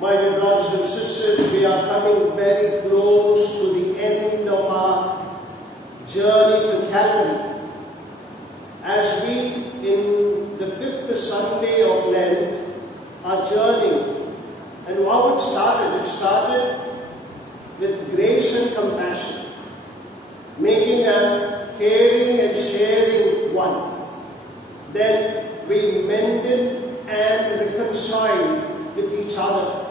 My dear brothers and sisters, we are coming very close to the end of our journey to Calvary. As we, in the 5th Sunday of Lent, are journeying. And how it started? It started with grace and compassion, making a caring and sharing one. Then we mended and reconciled with each other,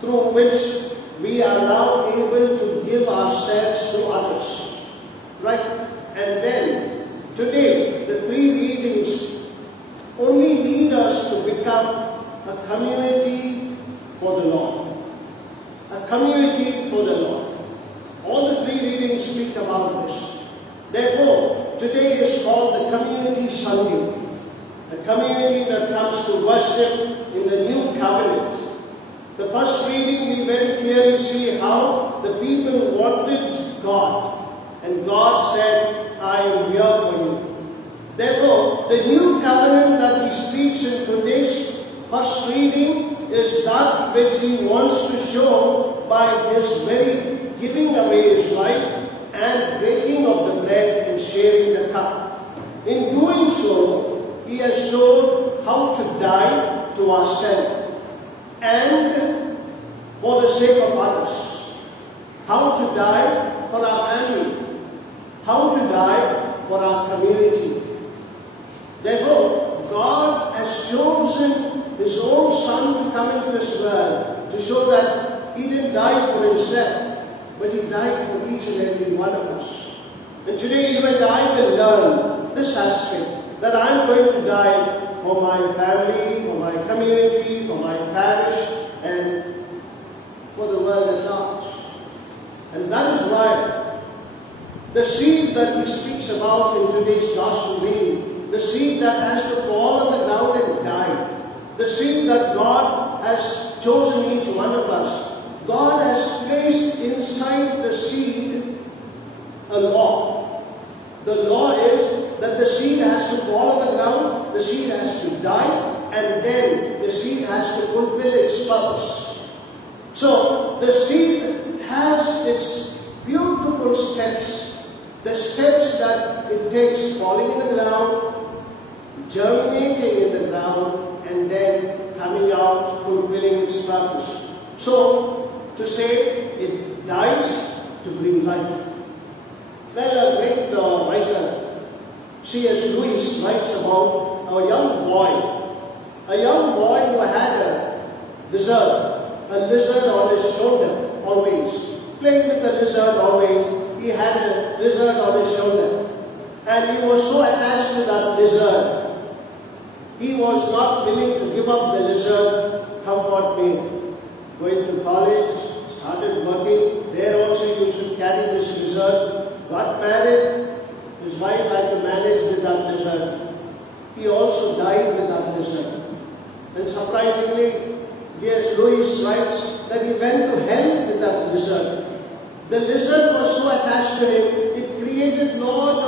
through which we are now able to give ourselves to others. Right? And then, today, the 3 readings only lead us to become a community for the Lord. A community for the Lord. All the 3 readings speak about this. Therefore, today is called the Community Sunday. A community that comes to worship in the new covenant. The first reading, we very clearly see how the people wanted God. And God said, I am here for you. Therefore, the new covenant that he speaks in today's first reading is that which he wants to show by his very giving away his life and breaking of the bread and sharing the cup. In doing so, he has shown how to die to ourselves and for the sake of others. How to die for our family. How to die for our community. Therefore, God has chosen his own Son to come into this world to show that he didn't die for himself, but he died for each and every one of us. And today you and I will learn this aspect, that I am going to die for my family, for my community, for my parish, and for the world at large. And that is why the seed that he speaks about in today's gospel reading, the seed that has to fall on the ground and die, the seed that God has chosen each one of us, God has placed inside the seed a law. The law is that the seed has to fall on the ground, the seed has to die, and then the seed has to fulfill its purpose. So, the seed has its beautiful steps, the steps that it takes falling in the ground, germinating in the ground, and then coming out, fulfilling its purpose. So, to say it dies to bring life. Well, a great writer, C.S. Lewis, writes about a young boy who had a lizard on his shoulder always, playing with the lizard always. He had a lizard on his shoulder, and he was so attached to that lizard. He was not willing to give up the lizard, come what may. Going to college, started working, there also he used to carry this lizard. Got married, his wife had to manage with that lizard. He also died with that lizard. And surprisingly, C.S. Lewis writes that he went to hell with that lizard. The lizard was so attached to him, it created a lot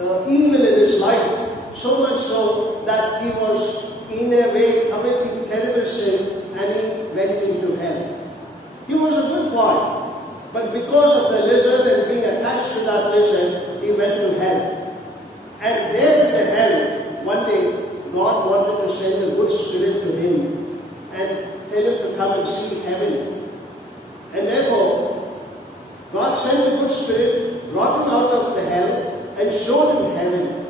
of evil in his life. So much so that he was in a way committing terrible sin and he went into hell. He was a good boy, but because of the lizard and being attached to that lizard, he went to hell. And there in the hell, one day, God wanted to send a good spirit to him and tell him to come and see heaven. And therefore, God sent a good spirit, brought him out of the hell and showed him heaven.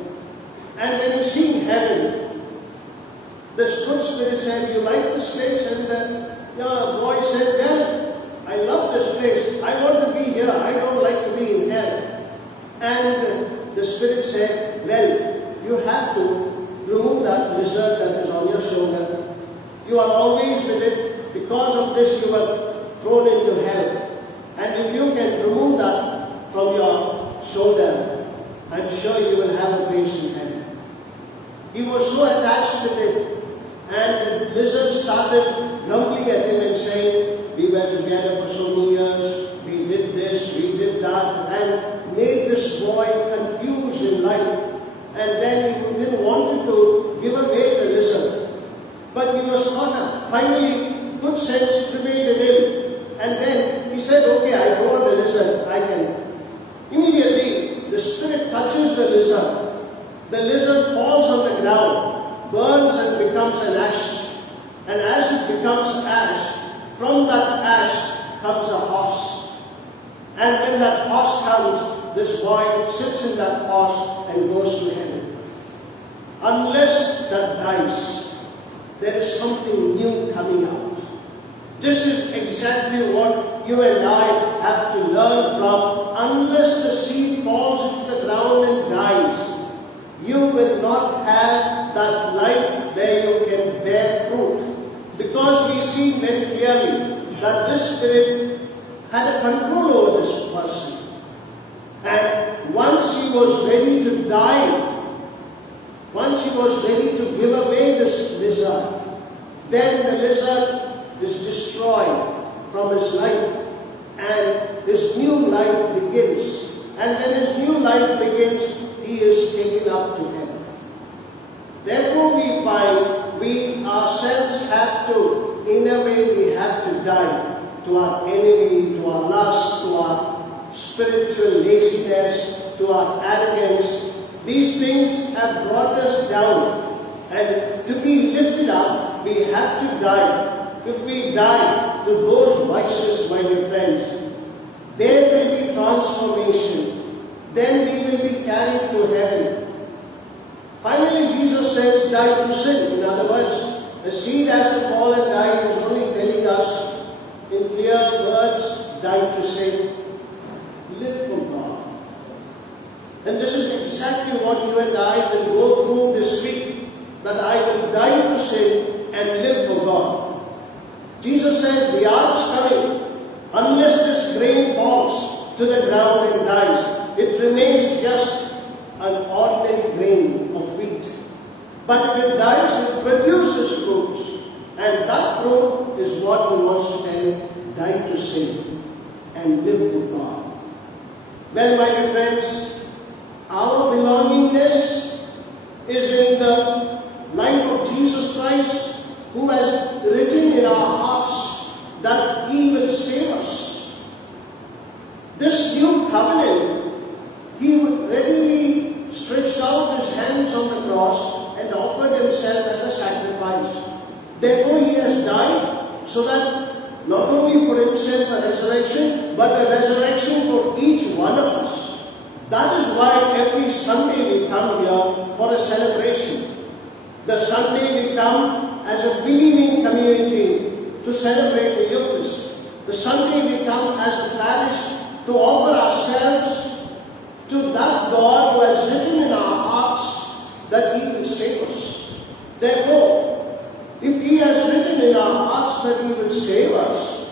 And when he seen heaven, the good spirit said, you like this place? And the boy said, well, I love this place. I want to be here. I don't like to be in hell. And the spirit said, well, you have to remove that lizard that is on your shoulder. You are always with it. Because of this, you were thrown into hell. And if you can remove that from your shoulder, I'm sure you will have a place in heaven. He was so attached with it, and the lizard started grumbling at him and saying, we were together for so many years, we did this, we did that, and made this boy confused in life. And then he didn't want to give away the lizard. But he was caught up. Finally, good sense prevailed in him. And then he said, okay, I don't want the lizard, I can. Immediately, the Spirit touches the lizard. The lizard falls on the ground, burns and becomes an ash. And as it becomes ash, from that ash comes a horse. And when that horse comes, this boy sits in that horse and goes to heaven. Unless that dies, there is something new coming out. This is exactly what you and I have to learn from. Unless the seed falls into the ground and dies, you will not have that life where you can bear fruit. Because we see very clearly that this Spirit had a control over this person. And once he was ready to die, once he was ready to give away this lizard, then the lizard is destroyed from his life and his new life begins. And when his new life begins, he is taken up to heaven. Therefore we find we ourselves have to, in a way we have to die to our enemy, to our lust, to our spiritual laziness, to our arrogance. These things have brought us down, and to be lifted up, we have to die. If we die to those vices, my dear friends, there will be transformation. Then we will be carried to heaven. Finally, Jesus says, die to sin. In other words, the seed has to fall and die. He is only telling us in clear words, die to sin. Live for God. And this is exactly what you and I will go through this week, that I will die to sin and live for God. Jesus said, the hour is coming. Unless this grain falls to the ground and dies, it remains just an ordinary grain of wheat. But if it dies, it produces fruits. And that fruit is what he wants to tell, die to sin and live for God. Well, my dear friends, our belongingness is in the life of Jesus Christ, who has written in our hearts that he will save us. This new covenant, he readily stretched out his hands on the cross and offered himself as a sacrifice. Therefore he has died so that not only for himself a resurrection, but a resurrection for each one of us. That is why every Sunday we come here for a celebration. The Sunday we come as a believing community to celebrate the Eucharist. The Sunday we come as a parish to offer ourselves to that God who has written in our hearts that he will save us. Therefore, if he has written in our hearts that he will save us,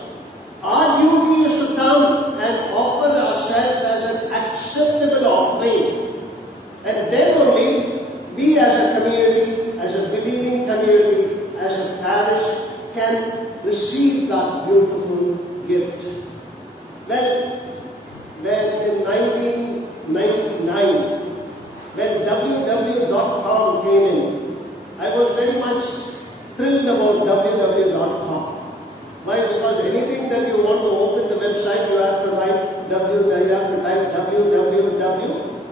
our duty is to come and offer ourselves as an acceptable offering. And then only we as a community, as a believing community, as a parish, can receive that beautiful gift. Well, in 1999, when www.com came in, I was very much thrilled about www.com. Why? Because anything that you want to open the website, you have to type www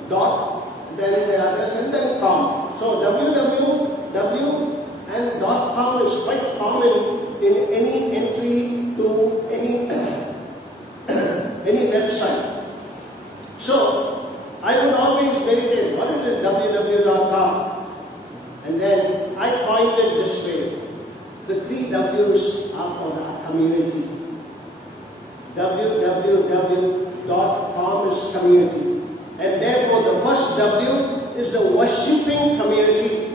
dot, then the address and then com. So www and .com is quite common in any entry to any website. So I would always meditate, what is it, www.com? And then I coined it this way. The three W's are for our community. www.com is community. And therefore the first W is the worshipping community.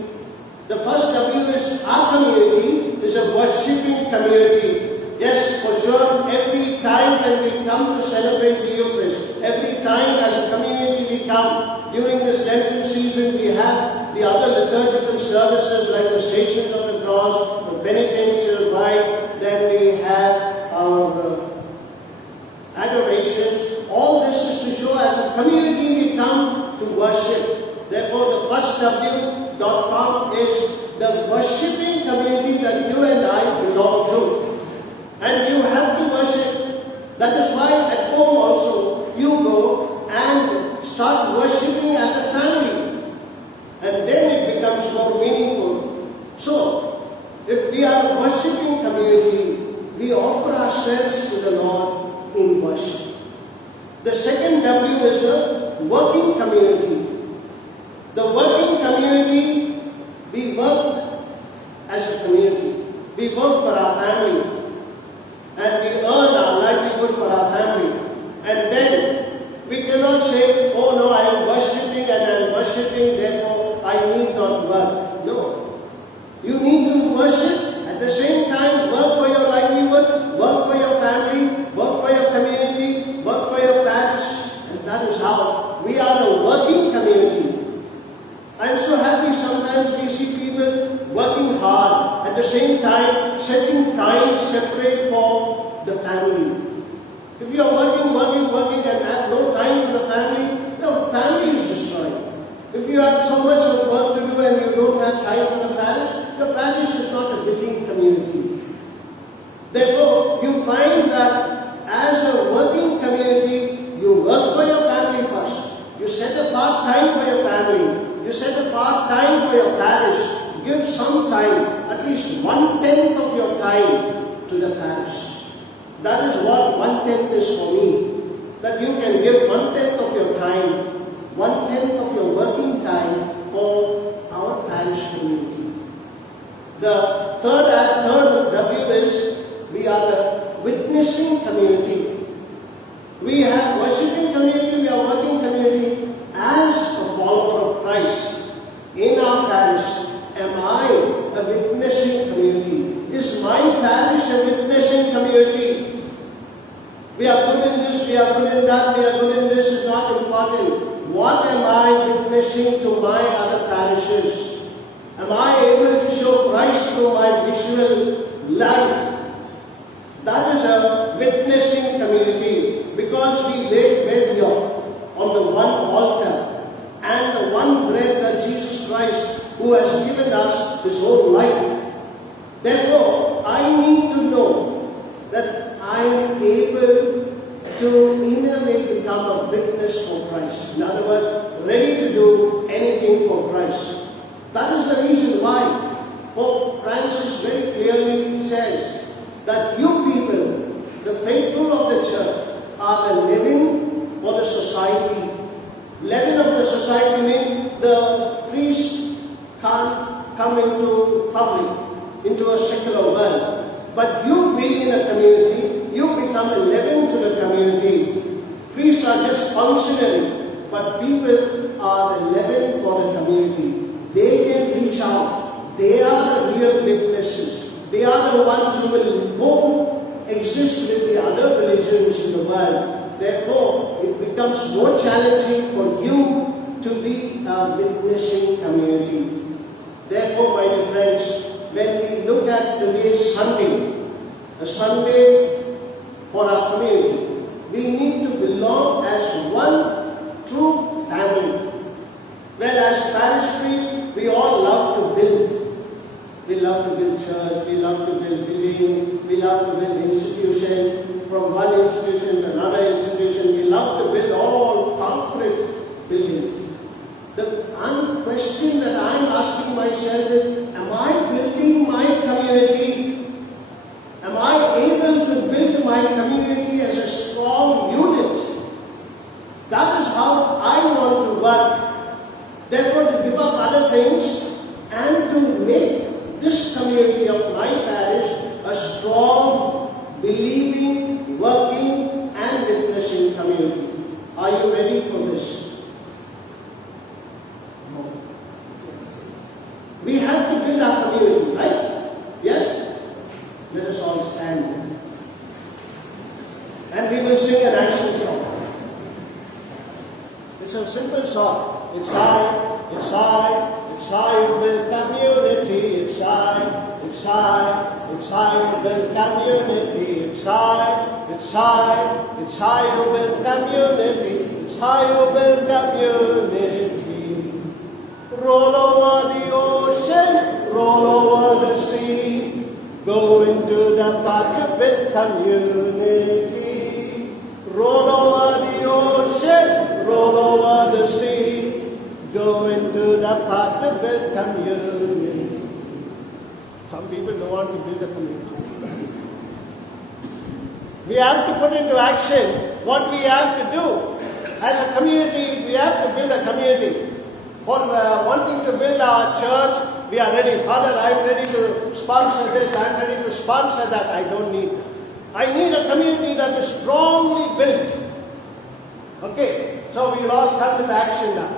The first W is our community, is a worshipping community. Yes, for sure, every time when we come to celebrate the Eucharist, every time as a community we come, during this Lenten season we have the other liturgical services like the Stations of the Cross, the Penitential Rite, then we have our adorations. All this is to show as a community we come to worship. Therefore, the first W.com is the worshipping community that you and I belong to. That is why at home also you go and start worshipping as a family. And then it becomes more meaningful. So, if we are a worshipping community, we offer ourselves to the Lord in worship. The second W is the working community. The working community, we work as a community. We work for our family. And we earn our livelihood for our family. And then we cannot say, oh no, I am worshipping and I am worshipping, therefore I need not work. No. You need to worship, at the same time work for your livelihood, work for your family, work for your community, work for your parents. And that is how we are a working community. I am so happy sometimes we see people working hard, at the same time setting time separate for the family. If you are working and have no time for the family, the family is destroyed. If you have so much of work to do and you don't have time for the parish, your parish is not a building community. Therefore, you find that as a working community, you work for your family first. You set apart time for your family. You set apart time for your parish. Give some time, at least 1/10 of your time to the parish. That is what 1/10 is for me. That you can give 1/10 of your time, 1/10 of your working time for our parish community. The third W is we are a witnessing community. We have worshiping community, we are working community. As a follower of Christ in our parish, am I a witnessing community? Is my parish a witnessing community? We are good in this, we are good in that, we are good in this is not important. What am I witnessing to my other parishes? Am I able to show Christ through my visual life? That is a witnessing community because we lay bread here on the one altar and the one bread that Jesus Christ, who has given us His own life. Therefore, I need to know that I am able to in a way become a witness for Christ. In other words, ready to do anything for Christ. That is the reason why Pope Francis very clearly says that you people, the faithful of the church, are the leaven for the society. Leaven of the society means the priest can't come into public, into a secular world. But you being in a community, you become a leaven to the community. Priests are just functionary, but people are the leaven for the community. They can reach out. They are the real witnesses. They are the ones who will coexist with the other religions in the world. Therefore, it becomes more challenging for you to be a witnessing community. Therefore, my dear friends, when we look at today's Sunday, a Sunday for our community, we need to belong as one true family. Well, as parish priests, we all love to build. We love to build church, we love to build buildings, we love to build institutions. From one institution to another institution, we love to build all concrete buildings. The question that I am asking myself is, am I building my community? Am I able to build my community as a strong unit? That is how I want to work. Therefore, to give up other things and to make this community of my parish a strong, believing, working and witnessing community. Are you ready for this? We have to build our community, right? Yes? Let us all stand. And we will sing an action song. It's a simple song. It's I who build community. It's I who build community. It's I who build community. It's I who build community. Roll over the ocean, roll over the sea, go into the park and build community. roll over the ocean, roll over the sea, go into the path to build community. Some people don't want to build a community. We have to put into action what we have to do. As a community, we have to build a community. For wanting to build our church, we are ready. Father, I am ready to sponsor this, I am ready to sponsor that. I don't need that. I need a community that is strongly built. Okay, so we will all come to the action now.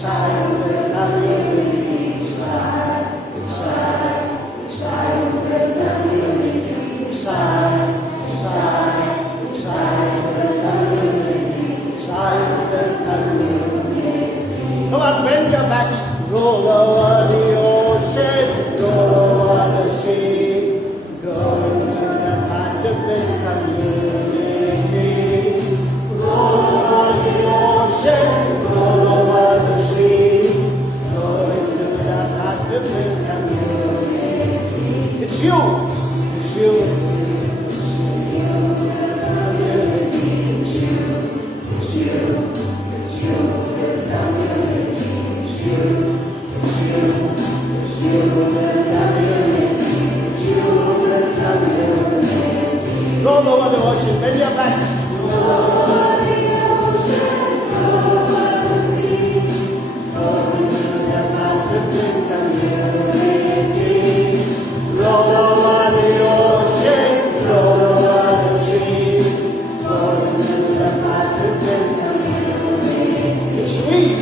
Side of the community, side of the community, side of the community. Come on, bend your backs. Roll over the ocean, roll over the sea, go into the path of the community. Roll over the ocean, roll over the sea, go into the path of the community. It's you. Roll over the ocean, bend your back. Roll over the ocean, roll over the sea, go into the path of the community. Roll over the ocean, roll over the sea, go into the path of the community. It's sweet.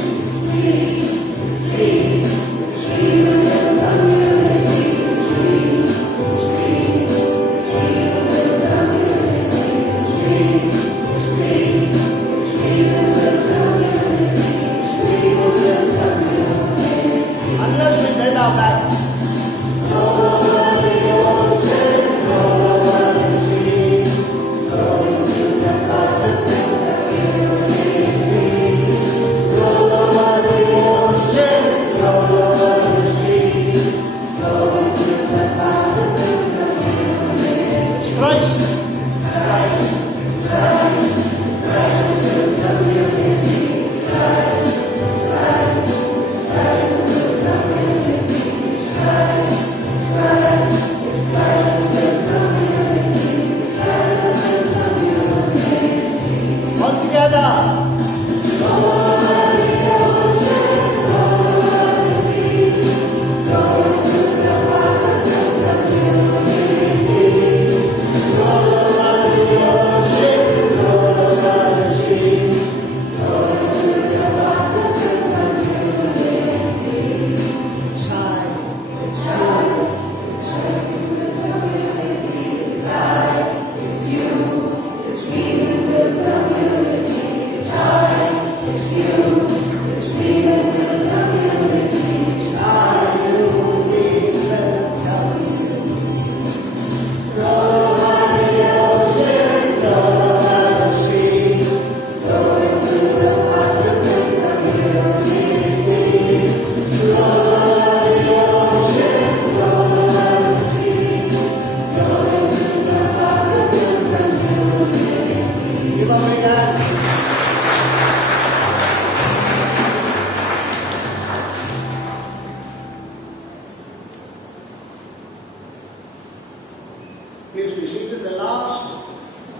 Please be seated. The last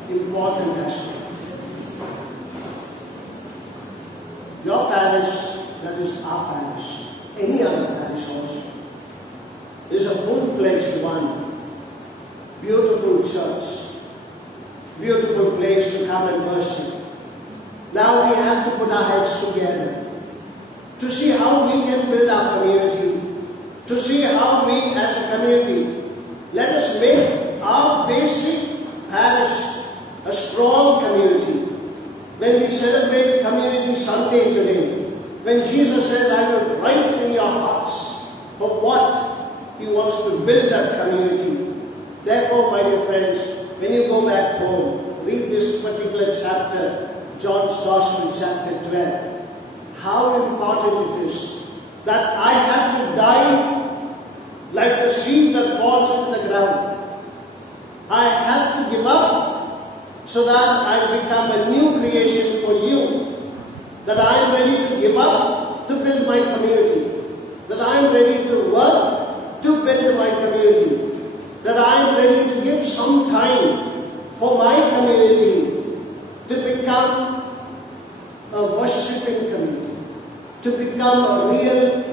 important aspect. Your parish, that is our parish, any other parish also, is a full-fledged one. Beautiful church, beautiful place to come and worship. Now we have to put our heads together to see how we can build our community, to see how we as a community, let us make our basic parish a strong community. When we celebrate Community Sunday today, when Jesus says, I will write in your hearts for what He wants to build that community. Therefore, my dear friends, when you go back home, read this particular chapter, John's Gospel, chapter 12. How important it is that I have to die like the seed that falls into the ground. I have to give up so that I become a new creation for you. That I am ready to give up to build my community. That I am ready to work to build my community. That I am ready to give some time for my community to become a worshipping community, to become a real